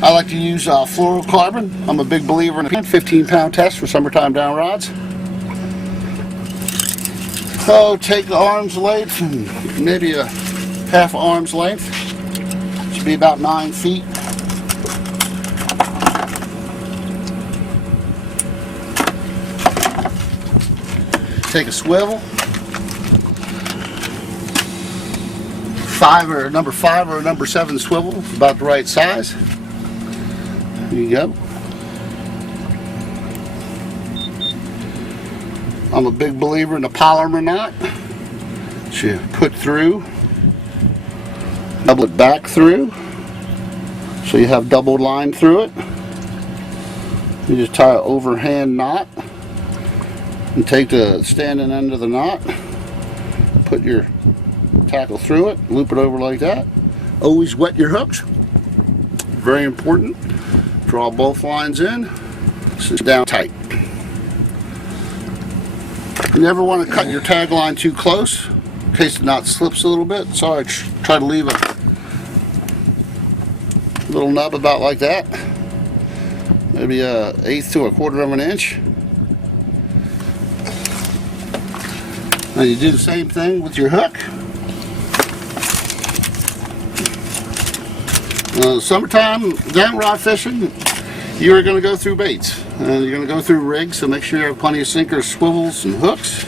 I like to use fluorocarbon. I'm a big believer in a 15-pound test for summertime down rods. So take the arm's length and maybe a half arm's length. Should be about 9 feet. Take a swivel. Number 5 or number 7 swivel, about the right size. There you go. I'm a big believer in the polymer knot. You put through, double it back through, so you have double line through it. You just tie an overhand knot and take the standing end of the knot, put your tackle through it, loop it over like that. Always wet your hooks, very important. Draw both lines in, sit down tight. You never want to cut your tag line too close in case the knot slips a little bit, so I try to leave a little nub about like that, maybe an 1/8 to 1/4 of an inch. Now you do the same thing with your hook. Summertime down rod fishing, you're going to go through baits and you're going to go through rigs, so make sure you have plenty of sinkers, swivels, and hooks.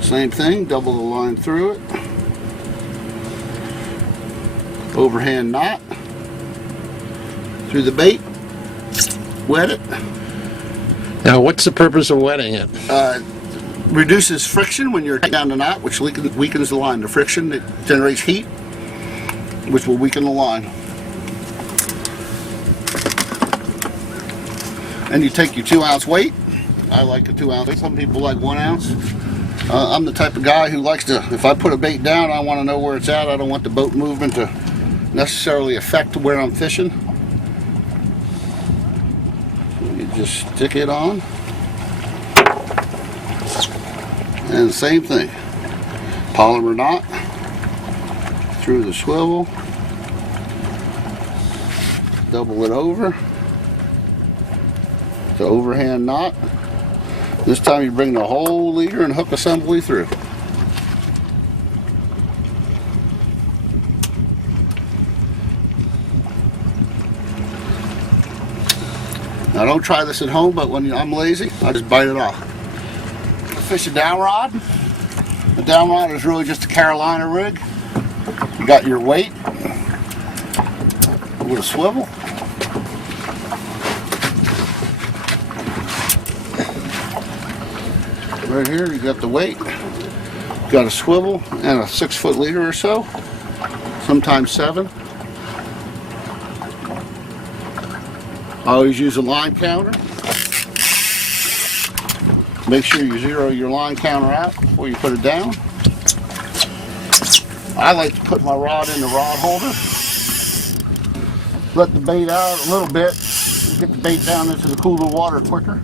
Same thing, double the line through it. Overhand knot through the bait, wet it. Now, what's the purpose of wetting it? Reduces friction when you're down the knot, which weakens the line. The friction that generates heat, which will weaken the line. And you take your 2-ounce weight. I like a 2-ounce weight. Some people like 1 ounce. I'm the type of guy who likes to, if I put a bait down, I want to know where it's at. I don't want the boat movement to necessarily affect where I'm fishing. So you just stick it on. And the same thing. Polymer knot through the swivel. Double it over. The overhand knot. This time you bring the whole leader and hook assembly through. Now don't try this at home, but when I'm lazy, I just bite it off. Fish a down rod. The down rod is really just a Carolina rig. You got your weight with a swivel. Right here you got the weight, got a swivel and a 6-foot leader or so, sometimes 7. I always use a line counter. Make sure you zero your line counter out before you put it down. I like to put my rod in the rod holder, let the bait out a little bit, get the bait down into the cooler water quicker.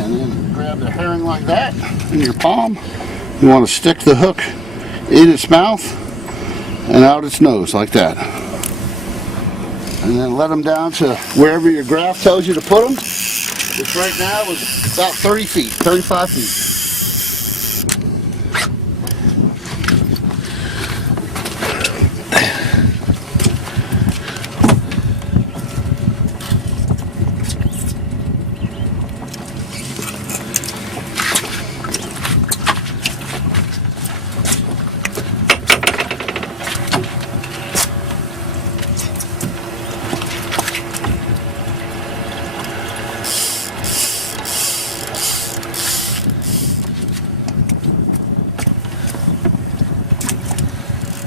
And then grab the herring like that in your palm. You want to stick the hook in its mouth and out its nose like that. And then let them down to wherever your graph tells you to put them, which right now is about 30 feet, 35 feet.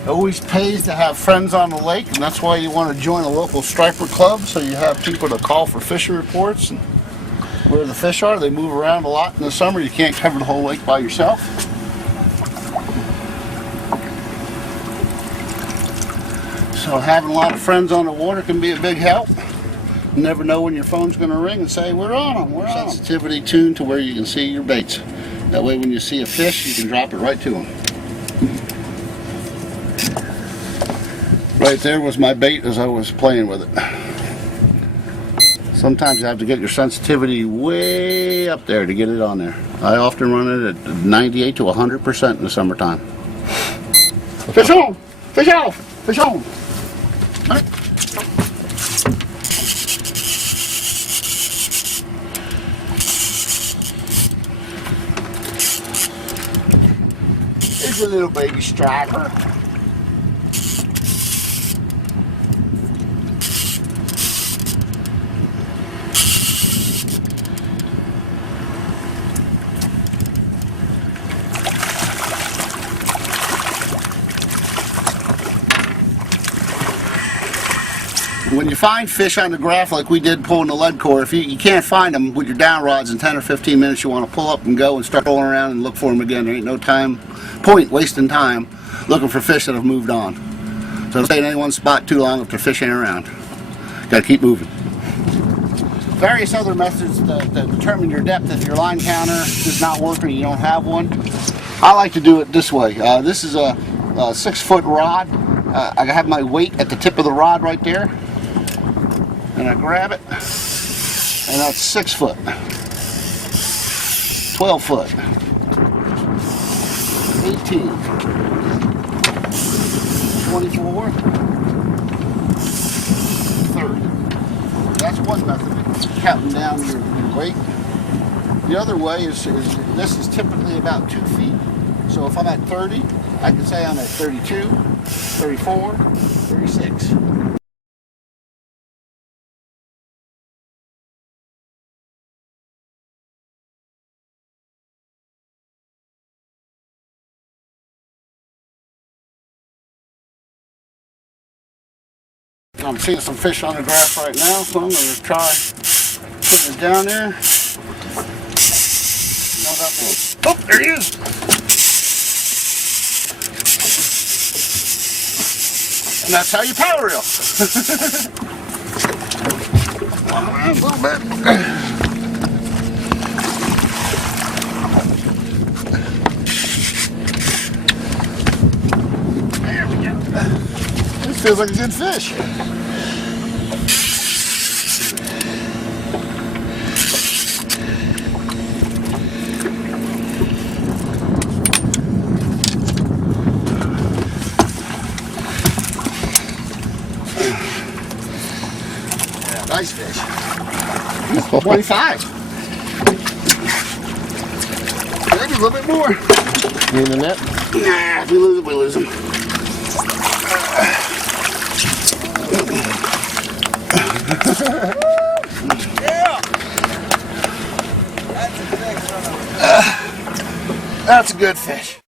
It always pays to have friends on the lake, and that's why you want to join a local striper club, so you have people to call for fishing reports and where the fish are. They move around a lot in the summer. You can't cover the whole lake by yourself. So having a lot of friends on the water can be a big help. You never know when your phone's going to ring and say, we're on them, we're on them. Sensitivity tuned to where you can see your baits. That way when you see a fish, you can drop it right to them. Right there was my bait as I was playing with it. Sometimes you have to get your sensitivity way up there to get it on there. I often run it at 98 to 100% in the summertime. Fish on! Fish off! Fish on! Right. Here's a little baby striper. When you find fish on the graph like we did pulling the lead core, if you can't find them with your down rods in 10 or 15 minutes, you want to pull up and go and start rolling around and look for them again. There ain't no point wasting time looking for fish that have moved on. So don't stay in any one spot too long if the fish ain't around. Got to keep moving. Various other methods to determine your depth if your line counter is not working and you don't have one. I like to do it this way. This is a 6-foot rod. I have my weight at the tip of the rod right there. And I grab it, and that's 6 foot, 12 foot, 18, 24, 30. That's one method of counting down your weight. The other way is this is typically about 2 feet. So if I'm at 30, I can say I'm at 32, 34, 36. I'm seeing some fish on the graph right now, so I'm going to try putting it down there. Oh, there he is! And that's how you power reel. A little bit. There we go. This feels like a good fish. Nice fish. He's 25. Maybe a little bit more. You in the net? Nah, if we lose him, we lose him. Yeah! That's a big one. That's a good fish.